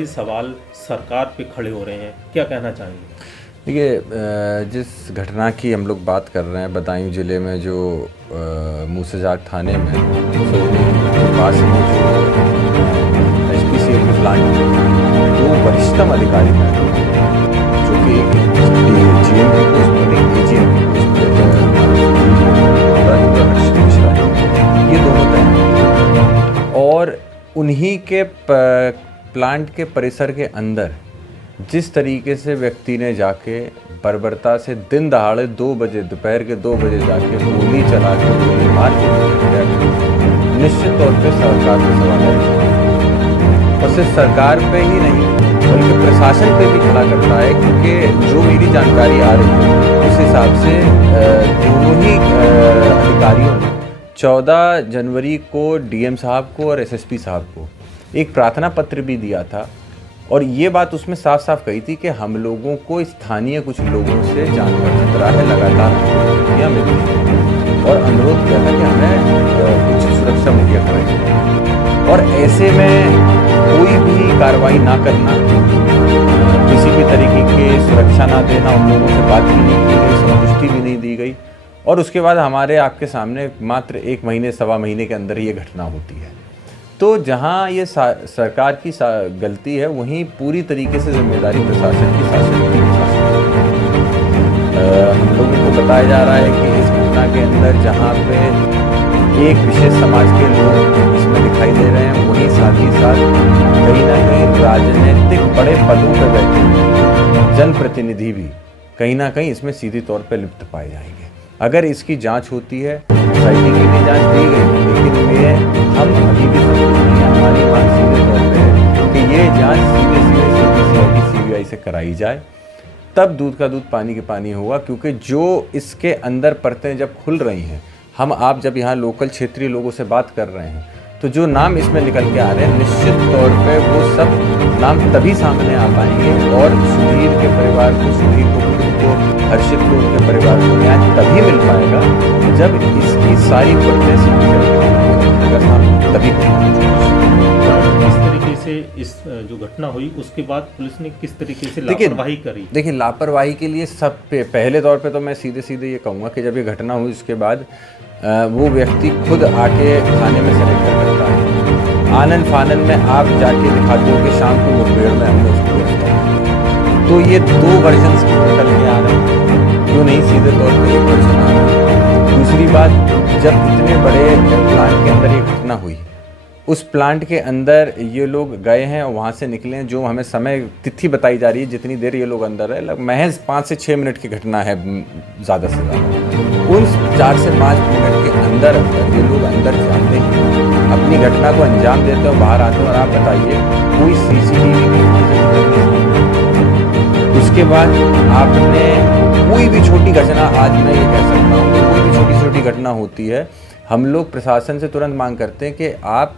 बड़े सवाल सरकार पे खड़े हो रहे हैं, क्या कहना चाहेंगे? देखिए, जिस घटना की हम लोग बात कर रहे हैं बदायूं ज़िले में जो मूसजाक थाने में के पास में जो HPCL के प्लांट दो वरिष्ठतम अधिकारी हैं जो कि एक GM की पोस्ट पर एक AGM की पोस्ट पर हर्षित मिश्रा है, ये दोनों तय और उन्हीं के प्लांट के परिसर के अंदर जिस तरीके से व्यक्ति ने जाके बर्बरता से दिन दहाड़े 2 बजे दोपहर के 2 बजे जाके गोली चला के गोली मार के निश्चित तौर पे सरकार पे सवाल है और सिर्फ सरकार पे ही नहीं बल्कि प्रशासन पे भी खड़ा करता है, क्योंकि जो मेरी जानकारी आ रही है उस हिसाब से दोनों ही अधिकारियों ने 14 जनवरी को DM साहब को और SSP साहब को एक प्रार्थना पत्र भी दिया था और ये बात उसमें साफ साफ कही थी कि हम लोगों को स्थानीय कुछ लोगों से जान का खतरा है, लगातार धमकियाँ मिल रही हैं और अनुरोध किया था कि हमें कुछ सुरक्षा मुहैया कराई और ऐसे में कोई भी कार्रवाई ना करना, किसी भी तरीके की सुरक्षा ना देना, उन लोगों से बात भी नहीं की गई, संतुष्टि भी नहीं दी गई और उसके बाद हमारे आपके सामने मात्र 1 महीने सवा महीने के अंदर ये घटना होती है। तो जहाँ ये सरकार की गलती है वहीं पूरी तरीके से जिम्मेदारी प्रशासन की, शासन की हम लोगों को बताया जा रहा है कि इस घटना के अंदर जहाँ पे एक विशेष समाज के लोग इसमें दिखाई दे रहे हैं वहीं साथ ही साथ कहीं ना कहीं राजनीतिक बड़े पदों पर बैठे जनप्रतिनिधि भी कहीं ना कहीं इसमें सीधी तौर पर लिप्त पाए जाएंगे। अगर इसकी जांच होती है, सोसाइटी के लिए जांच दी गई, लेकिन हम अभी भी हमारी मांग सीधे तौर पे है कि ये जांच सीधे CBI से कराई जाए, तब दूध का दूध पानी के पानी होगा। क्योंकि जो इसके अंदर परतें जब खुल रही हैं, आप जब यहाँ लोकल क्षेत्रीय लोगों से बात कर रहे हैं तो जो नाम इसमें निकल के आ रहे हैं निश्चित तौर पे वो सब नाम तभी सामने आ पाएंगे और सुधीर के परिवार को, सुधीर को, खुद को, हर्षित को, उनके परिवार को न्याय तभी मिल पाएगा जब इसकी सारी परतें तभी किस तरीके से इस जो घटना हुई उसके बाद पुलिस ने किस तरीके से लापरवाही करी? देखिए, लापरवाही के लिए सब पहले तौर पे तो मैं सीधे ये कहूँगा कि जब ये घटना हुई उसके बाद वो व्यक्ति खुद आके थाने में सरेंडर करता है। आनन फानन में आप जाके दिखाते हो कि शाम को मुठभेड़ में हमने उसको गिरफ्तार। तो ये 2 वर्जन निकल के आ रहे हैं, क्यों नहीं सीधे तौर पे एक वर्जन आ रहा है। दूसरी बात, जब इतने बड़े प्लांट के अंदर ये घटना हुई, उस प्लांट के अंदर ये लोग गए हैं और वहाँ से निकले हैं, जो हमें समय तिथि बताई जा रही है जितनी देर ये लोग अंदर है, महज 5 से 6 मिनट की घटना है ज़्यादा से ज़्यादा। उन 4 से 5 मिनट के अंदर ये लोग अंदर जाते हैं, अपनी घटना को अंजाम देते हैं, बाहर आते हैं और आप बताइए कोई CCTV की उसके बाद आपने कोई भी छोटी घटना, आज मैं ये कह सकता हूँ कि कोई भी छोटी घटना होती है, हम लोग प्रशासन से तुरंत मांग करते हैं कि आप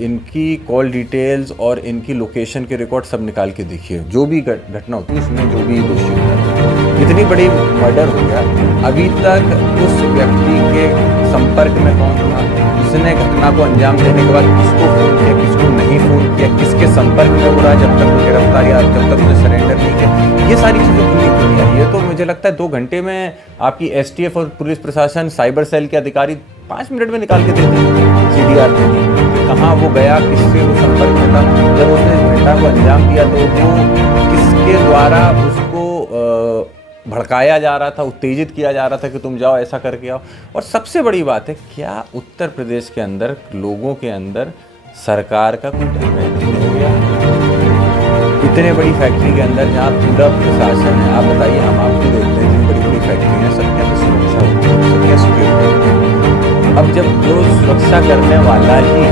इनकी कॉल डिटेल्स और इनकी लोकेशन के रिकॉर्ड सब निकाल के देखिए। जो भी घटना होती है उसमें जो भी दोषी होता है, इतनी बड़ी मर्डर हो गया, अभी तक उस व्यक्ति के संपर्क में कौन था, उसने घटना को अंजाम देने के बाद किसको फ़ोन किया, किसको नहीं फ़ोन किया, किसके संपर्क में हो रहा है, जब तक वो गिरफ्तार या जब तक उसने सरेंडर नहीं किया, ये सारी चीज़ें खुली आई है। तो मुझे लगता है 2 घंटे में आपकी STF और पुलिस प्रशासन, साइबर सेल के अधिकारी 5 मिनट में निकाल के देते हैं CDR कि कहाँ वो गया, किससे वो संपर्क में था, जब उसने इस घटना को अंजाम दिया तो वो किसके द्वारा उसको भड़काया जा रहा था, उत्तेजित किया जा रहा था कि तुम जाओ ऐसा करके आओ। और सबसे बड़ी बात है, क्या उत्तर प्रदेश के अंदर लोगों के अंदर सरकार का कोई डर नहीं हो गया? इतने बड़ी फैक्ट्री के अंदर जहाँ पूरा प्रशासन है, आप बताइए, हम आपको देखते हैं बड़ी फैक्ट्री है, सबके अंदर सुरक्षा होती है, सबके सिक्योरिटी होती है। अब जब जो सुरक्षा करने वाला ही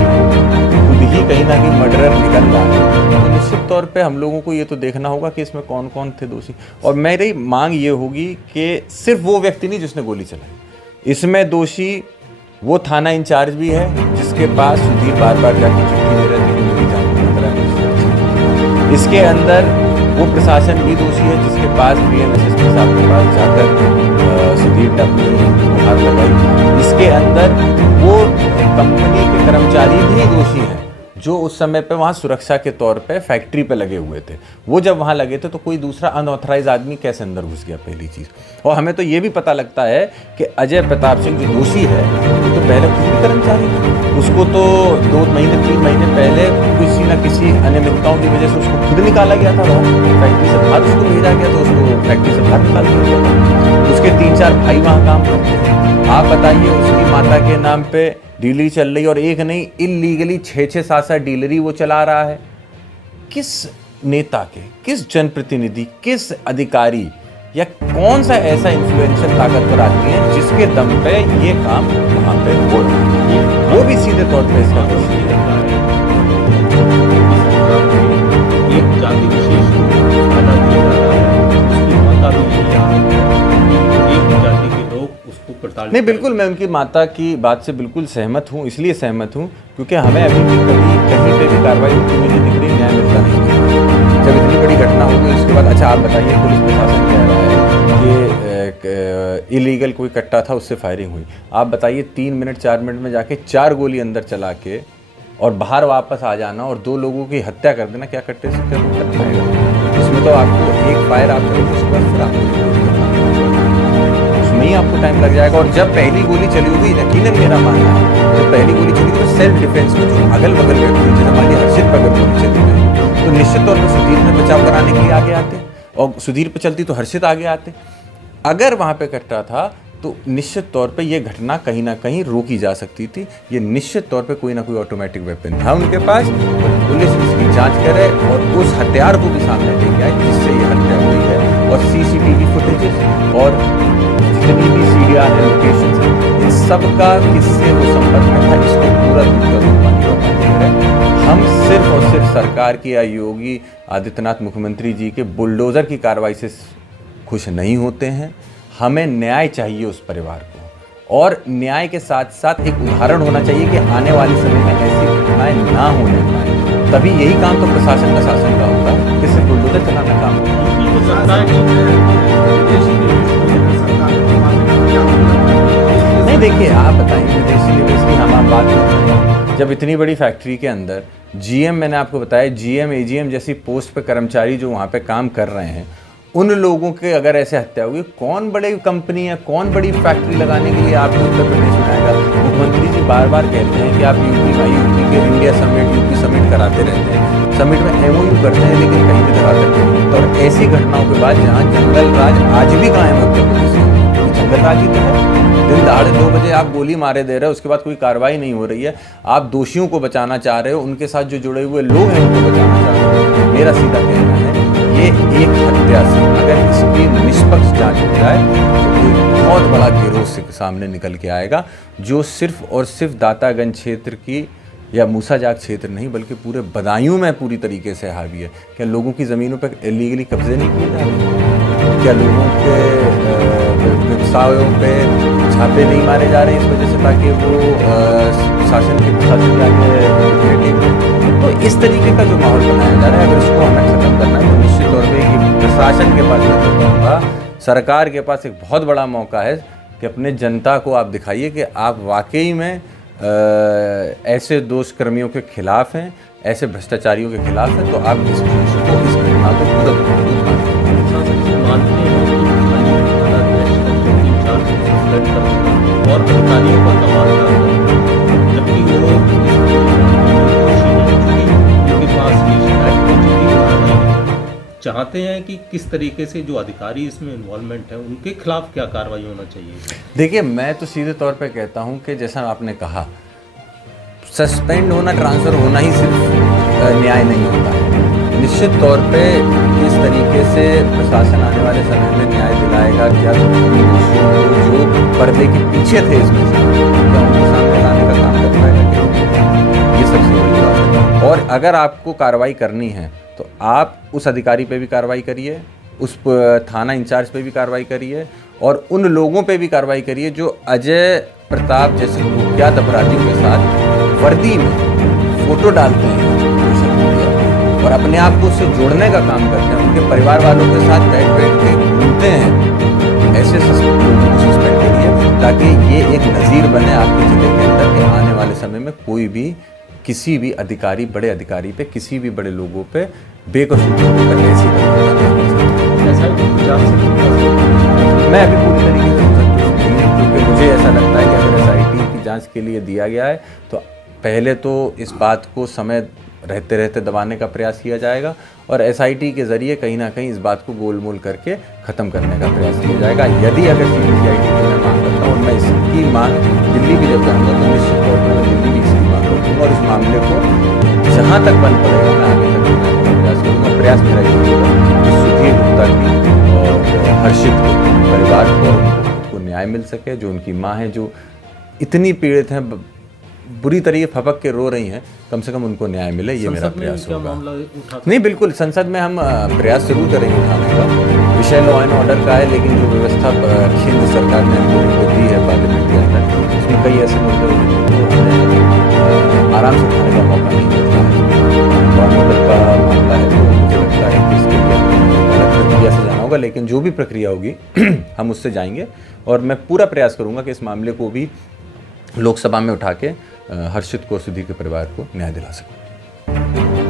खुद ही कहीं ना कहीं मर्डरर निकल रहा है, तो निश्चित तौर पे हम लोगों को ये तो देखना होगा कि इसमें कौन कौन थे दोषी। और मेरी मांग ये होगी कि सिर्फ वो व्यक्ति नहीं जिसने गोली चलाई, इसमें दोषी वो थाना इंचार्ज भी है जिसके पास सुधीर बार बार जाकर चिट्ठी दे रहे थे कि मेरी जान को खतरा है। इसके अंदर वो प्रशासन भी दोषी है जिसके पास PM SSP साहब के पास जाकर सुधीर ने अपनी गुहार लगाई। इसके अंदर वो कंपनी के कर्मचारी भी दोषी हैं जो उस समय पे वहाँ सुरक्षा के तौर पे फैक्ट्री पे लगे हुए थे। वो जब वहाँ लगे थे तो कोई दूसरा अनऑथराइज आदमी कैसे अंदर घुस गया, पहली चीज़। और हमें तो ये भी पता लगता है कि अजय प्रताप सिंह जो दोषी है वो तो पहले खुद भी कर्मचारी था, उसको तो 2 महीने 3 महीने पहले किसी न किसी अनियमितताओं की वजह से उसको खुद निकाला गया था, फैक्ट्री से बाहर उसको भेजा गया, तो उसको फैक्ट्री से बाहर निकाल दिया गया था। उसके 3-4 भाई वहाँ काम करते हैं। आप बताइए, उसकी माता के नाम पे डीलरी चल रही है, और एक नहीं इलीगली 6-6 7-7 डीलरी वो चला रहा है। किस नेता के, किस जनप्रतिनिधि, किस अधिकारी या कौन सा ऐसा इन्फ्लुएंशियल ताकतवर आदमी है जिसके दम पे ये काम वहाँ पे हो रहा है? वो भी सीधे तौर पे इसका दोषी है। एक जाति विशेष को फायदा दिया जा रहा है, उसकी माता भी एक जाति के लोग उसको प्रताड़ित। नहीं, बिल्कुल मैं उनकी माता की बात से बिल्कुल सहमत हूँ। इसलिए सहमत हूँ क्योंकि हमें अभी भी कहीं पे भी कार्रवाई होती मुझे दिख रही, न्याय मिलता नहीं। जब इतनी बड़ी घटना हो गई उसके बाद, अच्छा आप बताइए, पुलिस प्रशासन कह रहा है कि इलीगल कोई कट्टा था उससे फायरिंग हुई। आप बताइए 3 मिनट 4 मिनट में जाके 4 गोली अंदर चला के और बाहर वापस आ जाना और 2 लोगों की हत्या कर देना, क्या कट्टे से क्या कर पाएगा? उसमें तो आपको एक फायर आप करेंगे, उसके बाद फिर आपको उसमें ही आपको टाइम लग जाएगा। और जब पहली गोली चली होगी, यकीनन मेरा मानना है, जब पहली गोली चली तो सेल्फ डिफेंस में जो अगल बगल व्यक्ति, जैसे मान लीजिए हर्षित पर अगर गोली चली गई तो निश्चित तौर पर सुधीर में बचाव कराने के लिए आगे आते, और सुधीर पे चलती तो हर्षित आगे आते। अगर वहाँ पे कट्टा था तो निश्चित तौर पे ये घटना कहीं ना कहीं रोकी जा सकती थी। ये निश्चित तौर पे कोई ना कोई ऑटोमेटिक वेपन था उनके पास, और पुलिस इसकी जांच करे और उस हथियार को भी सामने लेके आए जिससे ये हत्या हुई है। और सीसीटीवी फुटेजेस और जितनी भी सीडीआर है, लोकेशन है, इन सब का किससे वो संपर्क में था, इसको पूरा दूर का दूर पानी का पानी करे। हम सिर्फ और सिर्फ सरकार की या योगी आदित्यनाथ मुख्यमंत्री जी के बुलडोज़र की कार्रवाई से खुश नहीं होते हैं। हमें न्याय चाहिए उस परिवार को, और न्याय के साथ साथ एक उदाहरण होना चाहिए कि आने वाले समय में ऐसी घटनाएं ना होने पाए। तभी यही काम तो प्रशासन का शासन का होता है कि सिर्फ बुलडोज़र चलाना काम होता है। नहीं, देखिए आप बताइए, विदेशी निवेश की हम आप बात कर रहे हैं, जब इतनी बड़ी फैक्ट्री के अंदर जीएम, मैंने आपको बताया जीएम एजीएम जैसी पोस्ट पे कर्मचारी जो वहाँ पे काम कर रहे हैं, उन लोगों के अगर ऐसे हत्या हुई, कौन बड़ी कंपनी है, कौन बड़ी फैक्ट्री लगाने के लिए आपको उत्तर प्रदेश में आएगा? मुख्यमंत्री जी बार बार कहते हैं कि आप यूपी के इंडिया समिट, यूपी समिट कराते रहते हैं, समिट में MOU करते हैं, लेकिन कहीं भी दखा करते हैं। और ऐसी घटनाओं के बाद जहाँ जंगल राज आज भी कायम है उत्तर प्रदेश में, जंगल राज ही तो है। दिन दहाड़े 2 बजे आप गोली मारे दे रहे हो, उसके बाद कोई कार्रवाई नहीं हो रही है। आप दोषियों को बचाना चाह रहे हो, उनके साथ जो जुड़े हुए लोग हैं उनको बचाना चाह रहे हो। मेरा सीधा कहना है, ये एक हत्या से अगर इसकी निष्पक्ष जांच हो जाए तो एक बहुत बड़ा गिरोह से सामने निकल के आएगा, जो सिर्फ और सिर्फ दातागंज क्षेत्र की या मूसाजाग क्षेत्र नहीं बल्कि पूरे बदायूं में पूरी तरीके से हावी है। क्या लोगों की ज़मीनों पर इलीगली कब्जे नहीं किए जा रहे? क्या लोगों के व्यवसायों पे छापे नहीं मारे जा रहे हैं इस वजह से ताकि वो शासन के प्रशासन के आगे? तो इस तरीके का जो माहौल बनाया जा रहा है, अगर इसको हमें ख़त्म करना है तो निश्चित तौर पर कि प्रशासन के पास एक मौका, सरकार के पास एक बहुत बड़ा मौका है कि अपने जनता को आप दिखाइए कि आप वाकई में ऐसे दोषकर्मियों के खिलाफ हैं, ऐसे भ्रष्टाचारियों के खिलाफ हैं, तो आप इस घटना को पूरा मानते हैं कि खाली थाना अध्यक्ष और चौकी इंचार्ज को सस्पेंड कर देना और अधिकारियों का तबादला करना, जबकि वो उनके पास ये शिकायत पहुंची थी, कार्रवाई चाहते हैं कि किस तरीके से जो अधिकारी इसमें इन्वॉल्वमेंट है उनके खिलाफ क्या कार्रवाई होना चाहिए? देखिए, मैं तो सीधे तौर पे कहता हूं कि जैसा आपने कहा, सस्पेंड होना, ट्रांसफ़र होना ही सिर्फ न्याय नहीं होता है। निश्चित तौर पे इस तरीके से प्रशासन आने वाले समय में न्याय दिलाएगा। क्या दोषियों को जो पर्दे के पीछे थे इसमें से, क्या उनको सामने लाने का काम कर पाएगा? ये सबसे बड़ी बात है। और अगर आपको कार्रवाई करनी है तो आप उस अधिकारी पे भी कार्रवाई करिए, उस थाना इंचार्ज पे भी कार्रवाई करिए, और उन लोगों पे भी कार्रवाई करिए जो अजय प्रताप जैसे कुख्यात अपराधियों के साथ वर्दी में फ़ोटो डालते हैं सोशल मीडिया पर और अपने आप को उससे जोड़ने का काम करते हैं, उनके परिवार वालों के साथ बैठ के घूमते हैं। ऐसे लोगों को सस्पेंड करिए ताकि ये एक नज़ीर बने आपके ज़िले के अंदर कि आने वाले समय में कोई भी किसी भी अधिकारी, बड़े अधिकारी पे, किसी भी बड़े लोगों पे बेकसूर होकर ऐसी मैं अभी पूरी तरीके से संतुष्ट नहीं हूँ, क्योंकि मुझे ऐसा लगता है कि अगर SIT की जांच के लिए दिया गया है तो पहले तो इस बात को समय रहते रहते दबाने का प्रयास किया जाएगा और SIT के ज़रिए कहीं ना कहीं इस बात को गोलमोल करके ख़त्म करने का प्रयास किया जाएगा। यदि अगर CBCID की मैं मांग करता हूँ और मैं इसकी मांग दिल्ली भी जब जाऊँगा तो निश्चित तौर पर मैं दिल्ली भी इसकी मांग करूँगा और इस मामले को जहाँ तक बन पड़ेगा मैं आगे तक बढ़ाने का प्रयास करूँगा। प्रयास मेरा ये होगा कि सुधीर गुप्ता की और हर्षित के परिवार को खुद को न्याय मिल सके। जो उनकी माँ है, जो इतनी पीड़ित हैं, बुरी तरीके फपक के रो रही हैं, कम से कम उनको न्याय मिले, ये मेरा प्रयास होगा। नहीं, बिल्कुल संसद में हम प्रयास जरूर करेंगे उठाने का। विषय लॉ एंड ऑर्डर का है, लेकिन जो व्यवस्था केंद्र सरकार ने हमको दी है पार्लियामेंट के अंदर, उसमें कई ऐसे मुद्दे आराम से उठाने का मौका नहीं मिलता है। गवर्नमेंट का मामला है तो मुझे लगता है कि इसके लिए अलग प्रक्रिया से जाना होगा, लेकिन जो भी प्रक्रिया होगी हम उससे जाएंगे और मैं पूरा प्रयास करूँगा कि इस मामले को भी लोकसभा में उठा के हर्षित को, सुधीर के परिवार को न्याय दिला सकें।